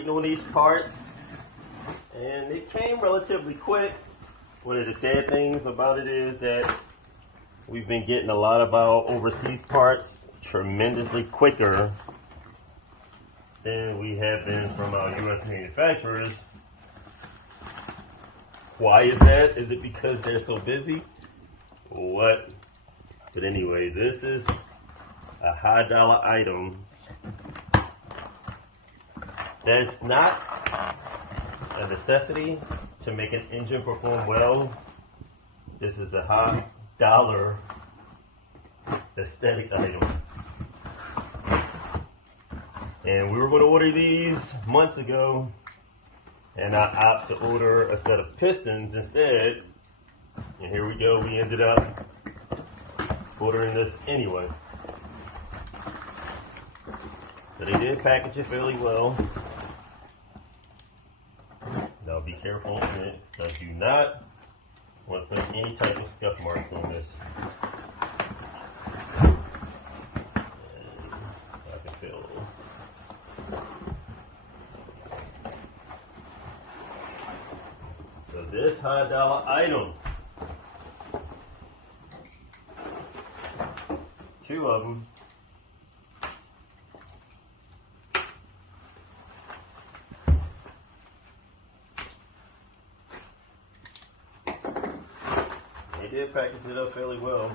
waiting on these parts, and it came relatively quick. One of the sad things about it is that we've been getting a lot of our overseas parts tremendously quicker than we have been from our U.S. manufacturers. Why is that? Is it because they're so busy? What? But anyway, this is a high dollar item that's not a necessity to make an engine perform well. This is a high dollar aesthetic item. And we were going to order these months ago, and I opted to order a set of pistons instead. And here we go, we ended up ordering this anyway. So they did package it fairly well. Now be careful on it, because I do not want to put any type of scuff marks on this. And I can feel. So this high dollar item, 2 of them, they did package it up fairly well.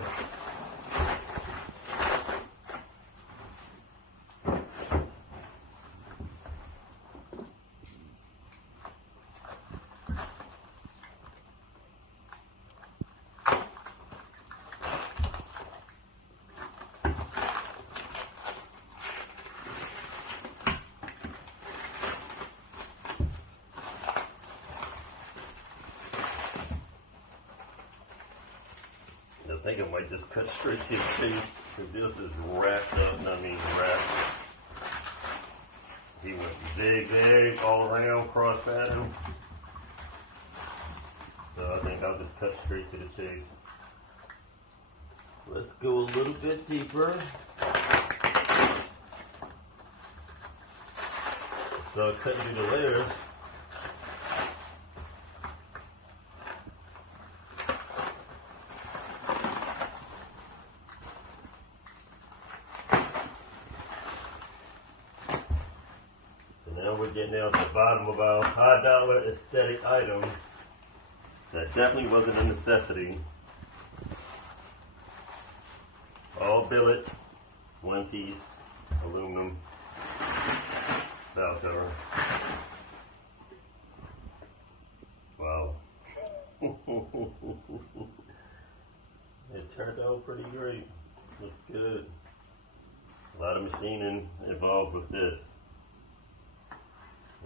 I think I might just cut straight to the chase, because this is wrapped up, and I mean wrapped. He went zigzag all around, cross pattern. So I think I'll just cut straight to the chase. Let's go a little bit deeper. So cutting through the layers. Now we're getting down to the bottom of our high dollar aesthetic item that definitely wasn't a necessity. All billet, one piece, aluminum valve cover. Wow. It turned out pretty great. Looks good. A lot of machining involved with this.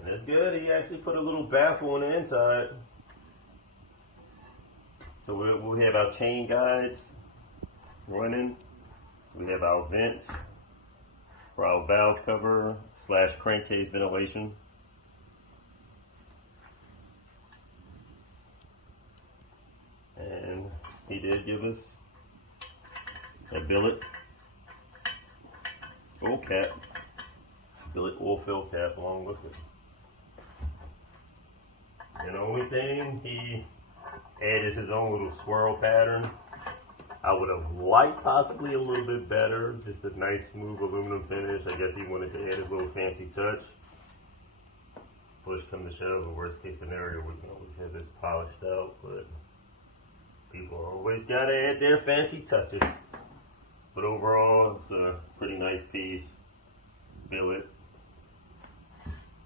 And it's good, he actually put a little baffle on the inside. So we'll have our chain guides running. We have our vents for our valve cover / crankcase ventilation. And he did give us a billet oil cap, billet oil fill cap along with it. And the only thing, he added his own little swirl pattern. I would have liked possibly a little bit better, just a nice smooth aluminum finish. I guess he wanted to add a little fancy touch. Push come to shove, a worst case scenario, we can always have this polished out, but people always gotta add their fancy touches. But overall, it's a pretty nice piece. Billet,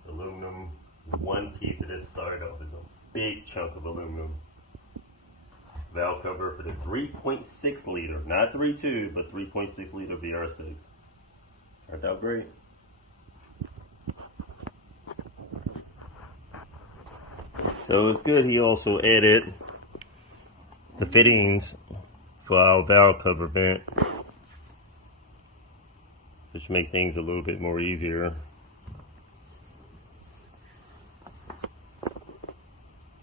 aluminum. One piece of this started off as a big chunk of aluminum. Valve cover for the 3.6 liter, not 3.2, but 3.6 liter VR6. Turned out great. So it's good. He also added the fittings for our valve cover vent, which makes things a little bit more easier.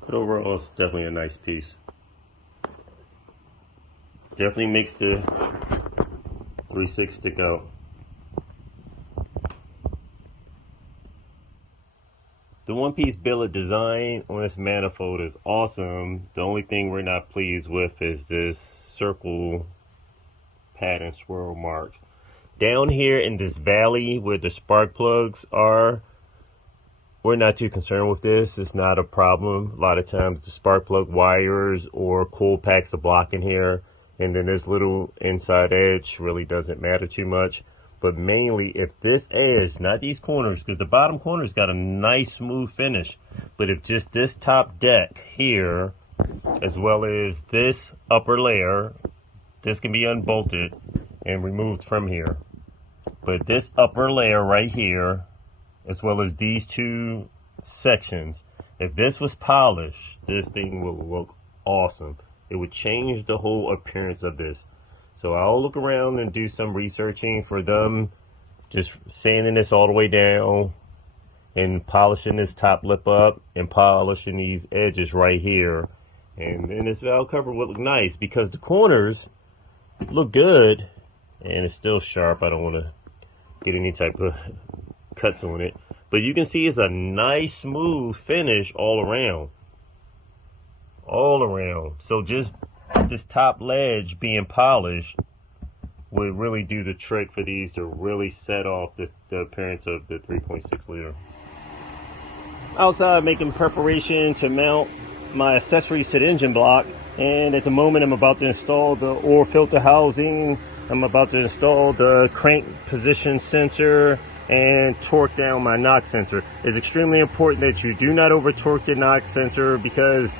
But overall, it's definitely a nice piece. Definitely makes the 3.6 stick out. piece billet design on this manifold is awesome. The only thing we're not pleased with is this circle pattern swirl marks. Down here in this valley where the spark plugs are, we're not too concerned with this. It's not a problem. A lot of times the spark plug wires or coil packs are blocking here. And then this little inside edge really doesn't matter too much. But mainly if this edge, not these corners, because the bottom corner's got a nice smooth finish. But if just this top deck here, as well as this upper layer, this can be unbolted and removed from here. But this upper layer right here, as well as these two sections, if this was polished, this thing would look awesome. It would change the whole appearance of this. So I'll look around and do some researching for them, just sanding this all the way down and polishing this top lip up and polishing these edges right here. And then this valve cover would look nice because the corners look good and it's still sharp. I don't want to get any type of cuts on it, but you can see it's a nice smooth finish all around. So just this top ledge being polished would really do the trick for these to really set off the appearance of the 3.6 liter. Outside making preparation to mount my accessories to the engine block, and at the moment I'm about to install the oil filter housing. I'm about to install the crank position sensor and torque down my knock sensor. It's extremely important that you do not over torque your knock sensor, because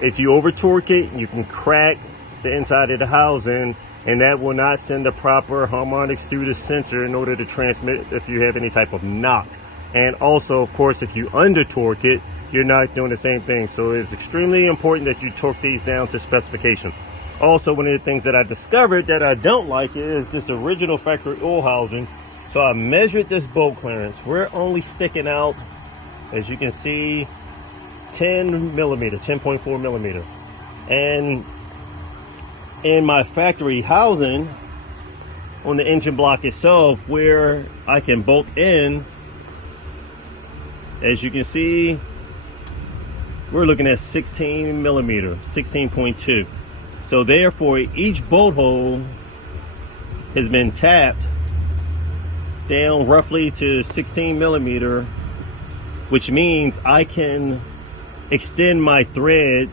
if you over torque it, you can crack the inside of the housing, and that will not send the proper harmonics through the sensor in order to transmit if you have any type of knock. And also, of course, if you under torque it, you're not doing the same thing. So it's extremely important that you torque these down to specification. Also, one of the things that I discovered that I don't like is this original factory oil housing. So I measured this bolt clearance. We're only sticking out, as you can see, 10 millimeter, 10.4 millimeter. And in my factory housing on the engine block itself, where I can bolt in, as you can see, we're looking at 16 millimeter, 16.2. So therefore, each bolt hole has been tapped down roughly to 16 millimeter, which means I can extend my thread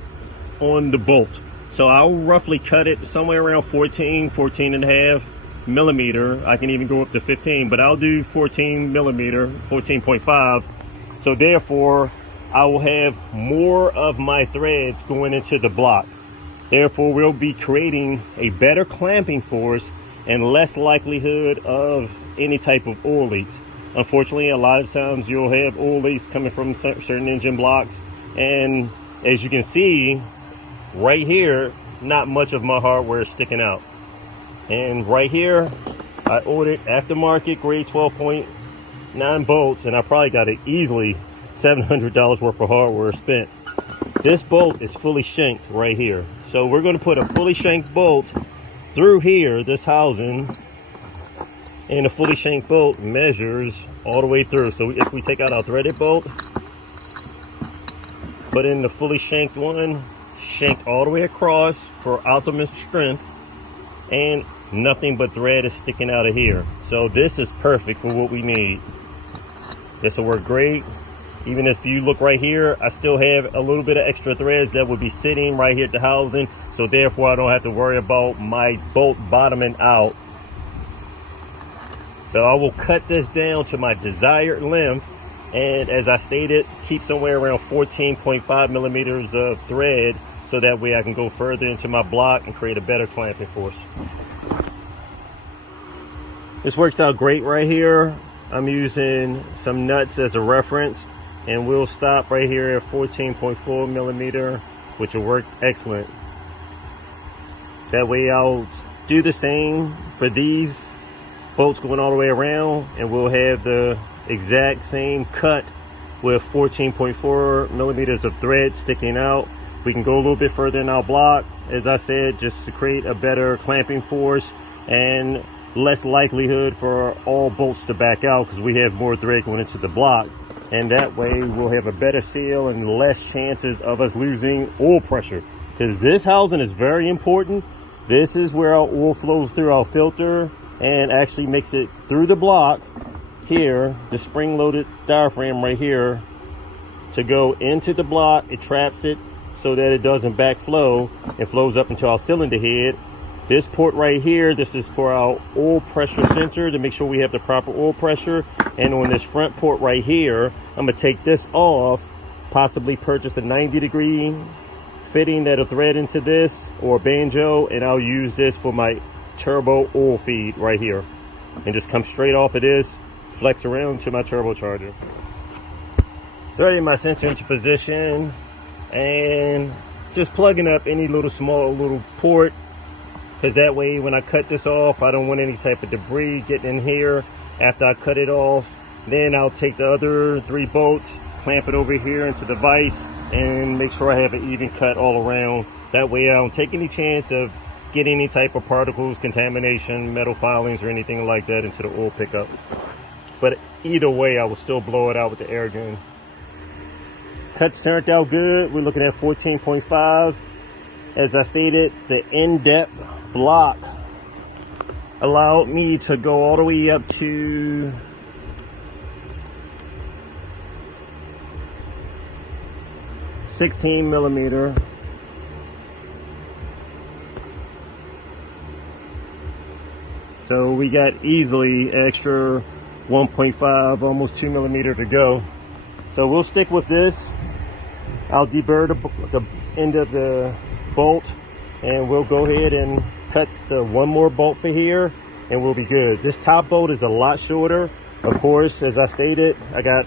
on the bolt. So I'll roughly cut it somewhere around 14 and a half millimeter. I can even go up to 15, but I'll do 14 millimeter, 14.5. So therefore, I will have more of my threads going into the block. Therefore, we'll be creating a better clamping force and less likelihood of any type of oil leaks. Unfortunately, a lot of times you'll have oil leaks coming from certain engine blocks, and as you can see right here, not much of my hardware is sticking out. And right here, I ordered aftermarket grade 12.9 bolts, and I probably got it easily $700 worth of hardware spent. This bolt is fully shanked right here, so we're going to put a fully shanked bolt through here, this housing, and a fully shanked bolt measures all the way through. So if we take out our threaded bolt, put in the fully shanked one, shanked all the way across for ultimate strength, and nothing but thread is sticking out of here. So this is perfect for what we need. This will work great. Even if you look right here, I still have a little bit of extra threads that would be sitting right here at the housing, so therefore I don't have to worry about my bolt bottoming out. So I will cut this down to my desired length, and as I stated, keep somewhere around 14.5 millimeters of thread, so that way I can go further into my block and create a better clamping force. This works out great right here. I'm using some nuts as a reference, and we'll stop right here at 14.4 millimeter, which will work excellent. That way I'll do the same for these bolts going all the way around, and we'll have the exact same cut with 14.4 millimeters of thread sticking out. We can go a little bit further in our block, as I said, just to create a better clamping force and less likelihood for all bolts to back out, because we have more thread going into the block. and that way we'll have a better seal and less chances of us losing oil pressure, because this housing is very important. This is where our oil flows through our filter and actually makes it through the block here, the spring-loaded diaphragm right here, to go into the block. It traps it so that it doesn't backflow. It flows up into our cylinder head. This port right here, this is for our oil pressure sensor to make sure we have the proper oil pressure. And on this front port right here, I'm gonna take this off, possibly purchase a 90-degree fitting that'll thread into this, or banjo, and I'll use this for my turbo oil feed right here. And just come straight off of this, flex around to my turbocharger. Threading my sensor into position and just plugging up any small little port, because that way when I cut this off, I don't want any type of debris getting in here. After I cut it off, then I'll take the other 3 bolts, clamp it over here into the vise, and make sure I have an even cut all around. That way I don't take any chance of getting any type of particles, contamination, metal filings, or anything like that into the oil pickup. But either way, I will still blow it out with the air gun. Cuts turned out good. We're looking at 14.5. As I stated, the in-depth block allowed me to go all the way up to 16 millimeter. So we got easily extra 1.5, almost 2 millimeter to go. So we'll stick with this. I'll deburr the end of the bolt, and we'll go ahead and cut the 1 more bolt for here, and we'll be good. This top bolt is a lot shorter. Of course, as I stated, I got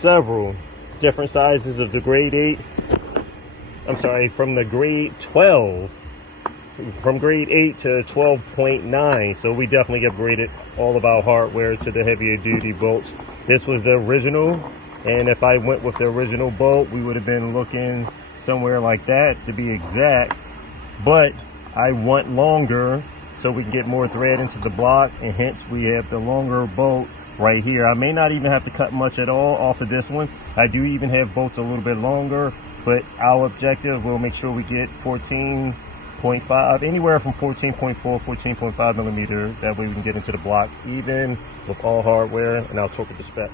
several different sizes of the grade 8. I'm sorry, from the grade 12. From grade 8 to 12.9. So we definitely upgraded all of our hardware to the heavier duty bolts. This was the original, and if I went with the original bolt, we would have been looking somewhere like that, to be exact. But I want longer so we can get more thread into the block, and hence we have the longer bolt right here. I may not even have to cut much at all off of this one. I do even have bolts a little bit longer, but our objective, we'll make sure we get 14.5, anywhere from 14.4, 14.5 millimeter. That way we can get into the block even with all hardware, and I'll talk with the spec.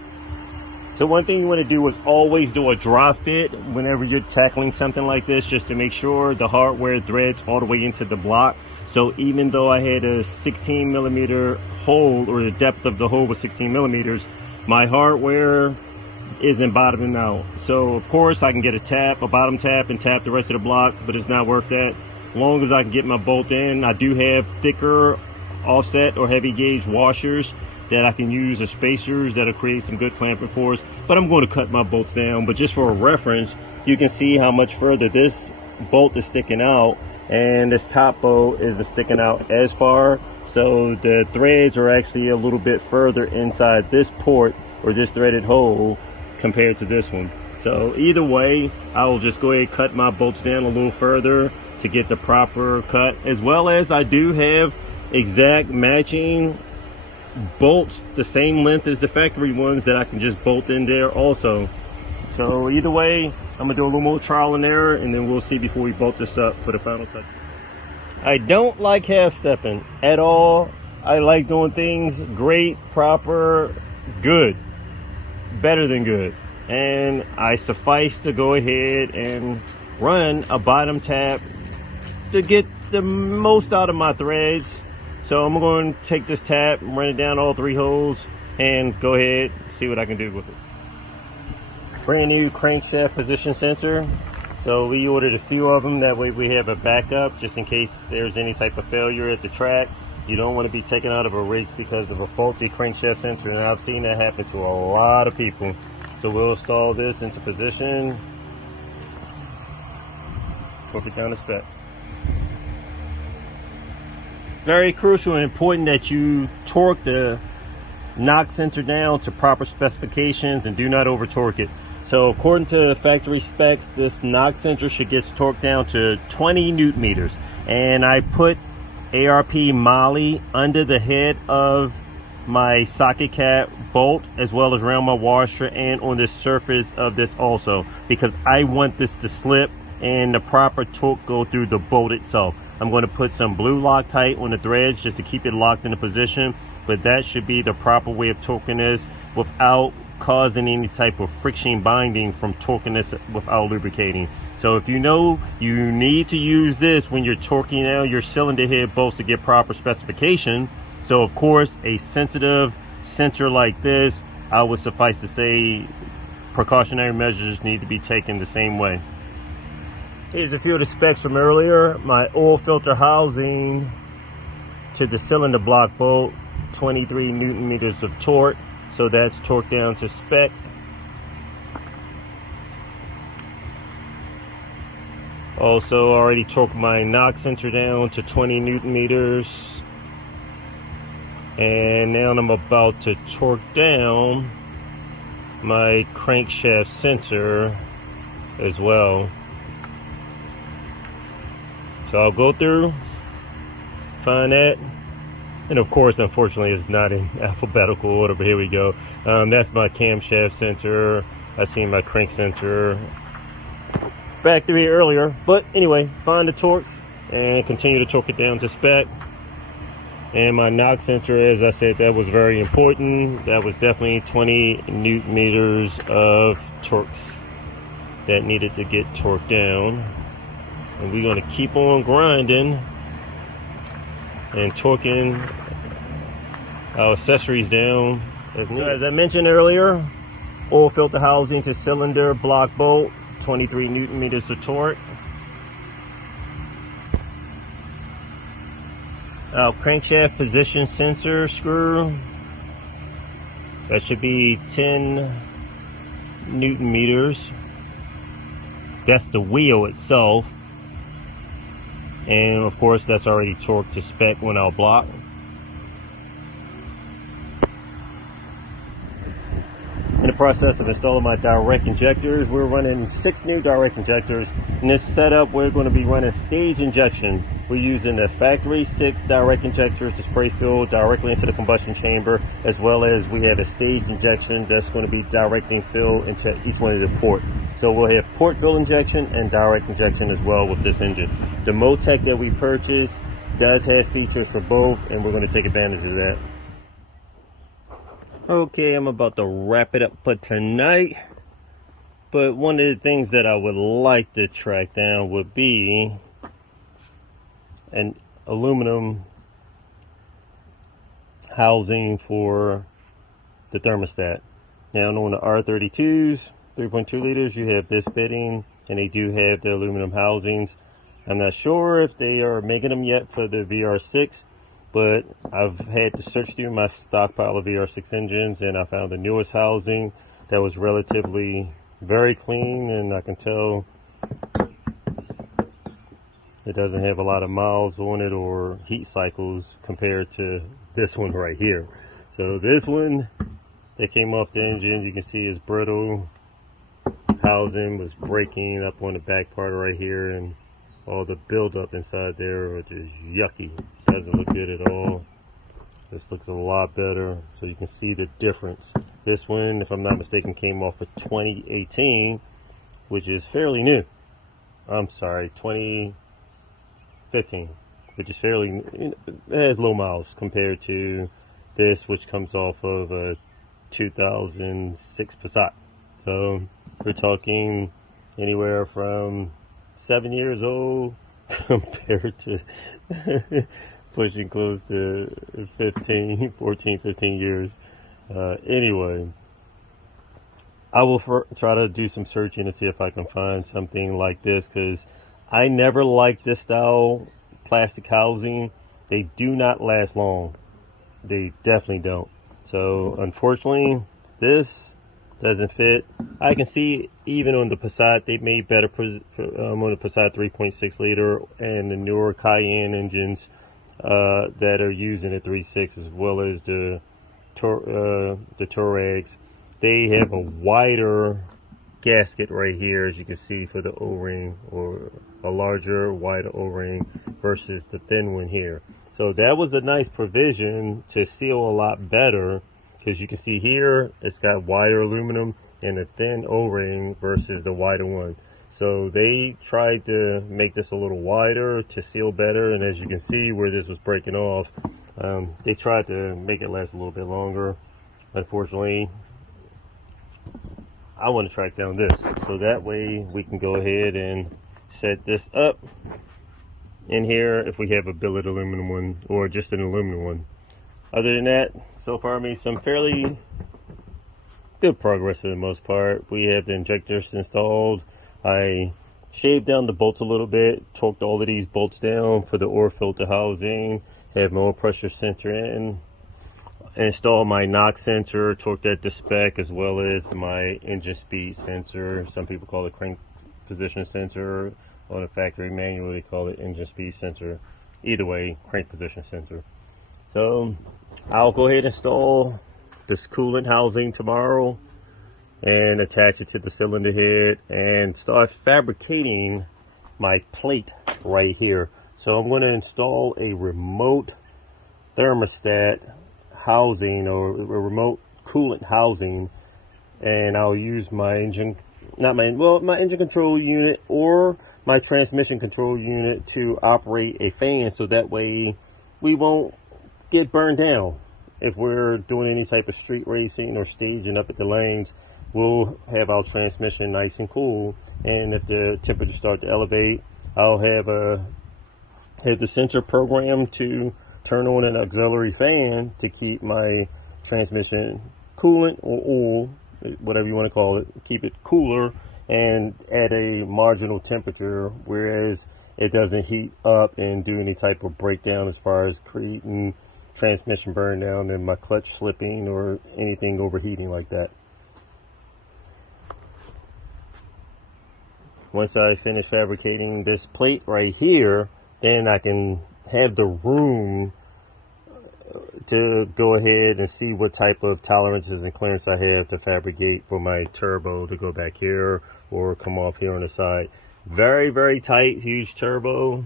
So one thing you want to do is always do a dry fit whenever you're tackling something like this, just to make sure the hardware threads all the way into the block. So even though I had a 16 millimeter hole, or the depth of the hole was 16 millimeters, my hardware isn't bottoming out. So of course I can get a bottom tap and tap the rest of the block, but it's not worth that. As long as I can get my bolt in. I do have thicker offset or heavy gauge washers that I can use as spacers that'll create some good clamping force, but I'm going to cut my bolts down. But just for a reference, you can see how much further this bolt is sticking out, and this top bolt isn't sticking out as far. So the threads are actually a little bit further inside this port, or this threaded hole, compared to this one. So either way, I will just go ahead and cut my bolts down a little further to get the proper cut, as well as I do have exact matching bolts the same length as the factory ones that I can just bolt in there also. So either way, I'm gonna do a little more trial and error, and then we'll see before we bolt this up for the final touch. I don't like half stepping at all. I like doing things great, proper, good, better than good. And I suffice to go ahead and run a bottom tap to get the most out of my threads. So I'm going to take this tap and run it down all 3 holes and go ahead see what I can do with it. Brand new crankshaft position sensor. So we ordered a few of them, that way we have a backup just in case there's any type of failure at the track. You don't want to be taken out of a race because of a faulty crankshaft sensor, and I've seen that happen to a lot of people. So we'll install this into position, torque it down to spec. Very crucial and important that you torque the knock sensor down to proper specifications and do not over torque it. So according to factory specs, this knock sensor should get torqued down to 20 newton meters, and I put ARP Molly under the head of my socket cap bolt as well as around my washer and on the surface of this also, because I want this to slip and the proper torque go through the bolt itself. I'm going to put some blue Loctite on the threads just to keep it locked in a position, but that should be the proper way of torquing this without causing any type of friction binding from torquing this without lubricating. So if you know you need to use this when you're torquing out your cylinder head bolts to get proper specification, so of course a sensitive sensor like this, I would suffice to say precautionary measures need to be taken the same way. Here's a few of the specs from earlier. My oil filter housing to the cylinder block bolt, 23 Newton meters of torque, so that's torqued down to spec. Also already torqued my knock sensor down to 20 Newton meters. And now I'm about to torque down my crankshaft sensor as well. So I'll go through, find that, and of course, unfortunately, it's not in alphabetical order, but here we go. That's my camshaft sensor. I seen my crank sensor back through here earlier, but anyway, find the torques and continue to torque it down to spec. And my knock sensor, as I said, that was very important. That was definitely 20 Newton meters of torques that needed to get torqued down. And we're going to keep on grinding and torquing our accessories down as needed. As I mentioned earlier, oil filter housing to cylinder block bolt, 23 Newton meters of torque. Our crankshaft position sensor screw, that should be 10 Newton meters. That's the wheel itself, and of course that's already torqued to spec on our block. In the process of installing my direct injectors, we're running 6 new direct injectors. In this setup, we're going to be running stage injection. We're using the factory 6 direct injectors to spray fuel directly into the combustion chamber, as well as we have a stage injection that's going to be directing fuel into each one of the ports. So we'll have port fuel injection and direct injection as well with this engine. The Motec that we purchased does have features for both, and we're going to take advantage of that. Okay, I'm about to wrap it up for tonight, but one of the things that I would like to track down would be an aluminum housing for the thermostat. Now on the R32s, 3.2 liters, you have this fitting, and they do have the aluminum housings. I'm not sure if they are making them yet for the VR6, but I've had to search through my stockpile of VR6 engines, and I found the newest housing that was relatively very clean, and I can tell it doesn't have a lot of miles on it or heat cycles compared to this one right here. So this one that came off the engine, you can see is brittle. Housing was breaking up on the back part right here, and all the buildup inside there, which is yucky. Doesn't look good at all. This looks a lot better, so you can see the difference. This one, if I'm not mistaken, came off of 2018, which is fairly new. I'm sorry, 2015, which is fairly, it has low miles compared to this, which comes off of a 2006 Passat. So we're talking anywhere from 7 years old compared to pushing close to 15 years. Anyway, I will try to do some searching to see if I can find something like this, because I never liked this style plastic housing. They do not last long. They definitely don't. So unfortunately, this doesn't fit. I can see even on the Passat they made better on the Passat 3.6 liter and the newer Cayenne engines that are using the 3.6, as well as the Touaregs. They have a wider gasket right here, as you can see, for the O-ring, or a larger, wider O-ring versus the thin one here. So that was a nice provision to seal a lot better, because you can see here it's got wider aluminum and a thin O-ring versus the wider one. So they tried to make this a little wider to seal better, and as you can see where this was breaking off, they tried to make it last a little bit longer. Unfortunately, I want to track down this, so that way we can go ahead and set this up in here if we have a billet aluminum one or just an aluminum one. Other than that, so far I made some fairly good progress for the most part. We have the injectors installed. I shaved down the bolts a little bit, torqued all of these bolts down for the oil filter housing, have my oil pressure sensor in, install my knock sensor, torqued that to spec, as well as my engine speed sensor. Some people call it crank position sensor. On a factory manual they call it engine speed sensor. Either way, crank position sensor. So I'll go ahead and install this coolant housing tomorrow and attach it to the cylinder head and start fabricating my plate right here. So I'm going to install a remote thermostat housing, or a remote coolant housing, and I'll use my engine control unit or my transmission control unit to operate a fan, so that way we won't get burned down if we're doing any type of street racing or staging up at the lanes. We'll have our transmission nice and cool, and if the temperatures start to elevate, I'll have the sensor programmed to turn on an auxiliary fan to keep my transmission coolant or oil, whatever you want to call it, keep it cooler and at a marginal temperature, whereas it doesn't heat up and do any type of breakdown as far as creating transmission burn down and my clutch slipping or anything overheating like that. Once I finish fabricating this plate right here, then I can have the room to go ahead and see what type of tolerances and clearance I have to fabricate for my turbo to go back here or come off here on the side. Very, very tight, huge turbo.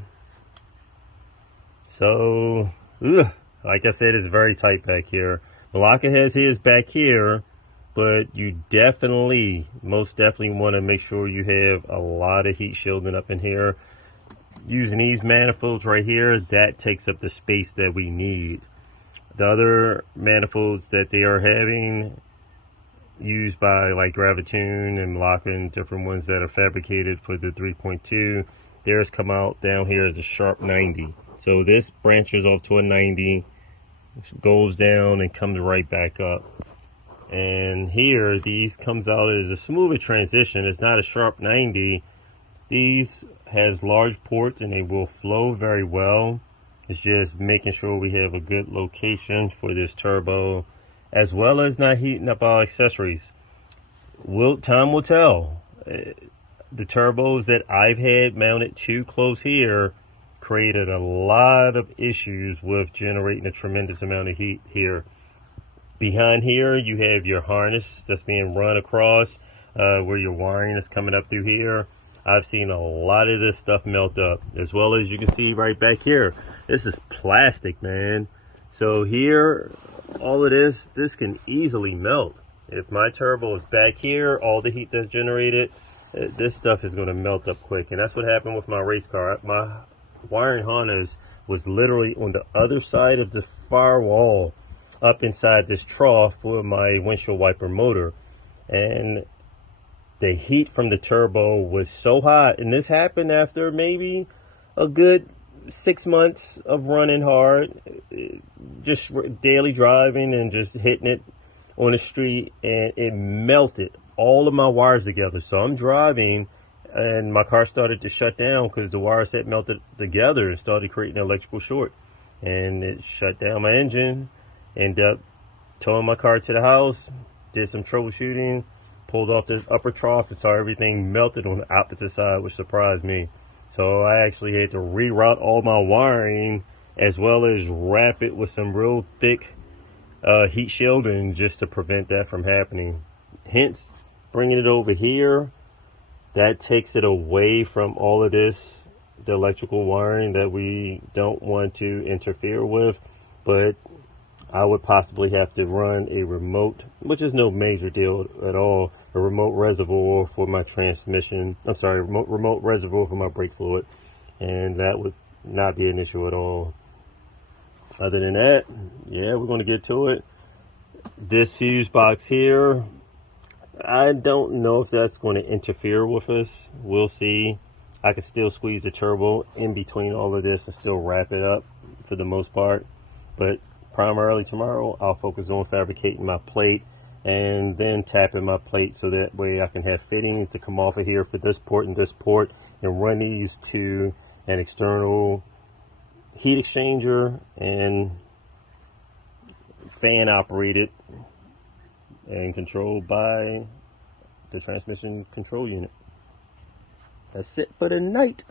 So, like I said, it's very tight back here. Malacca has his back here, but you definitely, most definitely want to make sure you have a lot of heat shielding up in here. Using these manifolds right here, that takes up the space that we need. The other manifolds that they are having used by like Gravitune and Malacca and different ones that are fabricated for the 3.2, theirs come out down here as a sharp 90. So this branches off to a 90, goes down and comes right back up. And here, these comes out as a smoother transition. It's not a sharp 90. These has large ports and they will flow very well. It's just making sure we have a good location for this turbo, as well as not heating up our accessories. Time will tell. The turbos that I've had mounted too close here created a lot of issues with generating a tremendous amount of heat here. Behind here, you have your harness that's being run across where your wiring is coming up through here. I've seen a lot of this stuff melt up, as well as you can see right back here. This is plastic, man. So here, all of this can easily melt. If my turbo is back here, all the heat that's generated, this stuff is going to melt up quick. And that's what happened with my race car. My wiring harness was literally on the other side of the firewall, up inside this trough for my windshield wiper motor. And the heat from the turbo was so hot, and this happened after maybe a good 6 months of running hard, just daily driving and just hitting it on the street, and it melted all of my wires together. So I'm driving and my car started to shut down because the wires had melted together and started creating an electrical short, and it shut down my engine. Ended up towing my car to the house, did some troubleshooting, pulled off the upper trough and saw everything melted on the opposite side, which surprised me. So I actually had to reroute all my wiring, as well as wrap it with some real thick heat shielding just to prevent that from happening. Hence bringing it over here, that takes it away from all of this, the electrical wiring that we don't want to interfere with. But I would possibly have to run a remote, which is no major deal at all, a remote reservoir for my transmission. I'm sorry, remote reservoir for my brake fluid. And that would not be an issue at all. Other than that, yeah, we're going to get to it. This fuse box here, I don't know if that's going to interfere with us. We'll see. I can still squeeze the turbo in between all of this and still wrap it up for the most part. But primarily tomorrow, I'll focus on fabricating my plate and then tapping my plate so that way I can have fittings to come off of here for this port and run these to an external heat exchanger and fan operated and controlled by the transmission control unit. That's it for the night.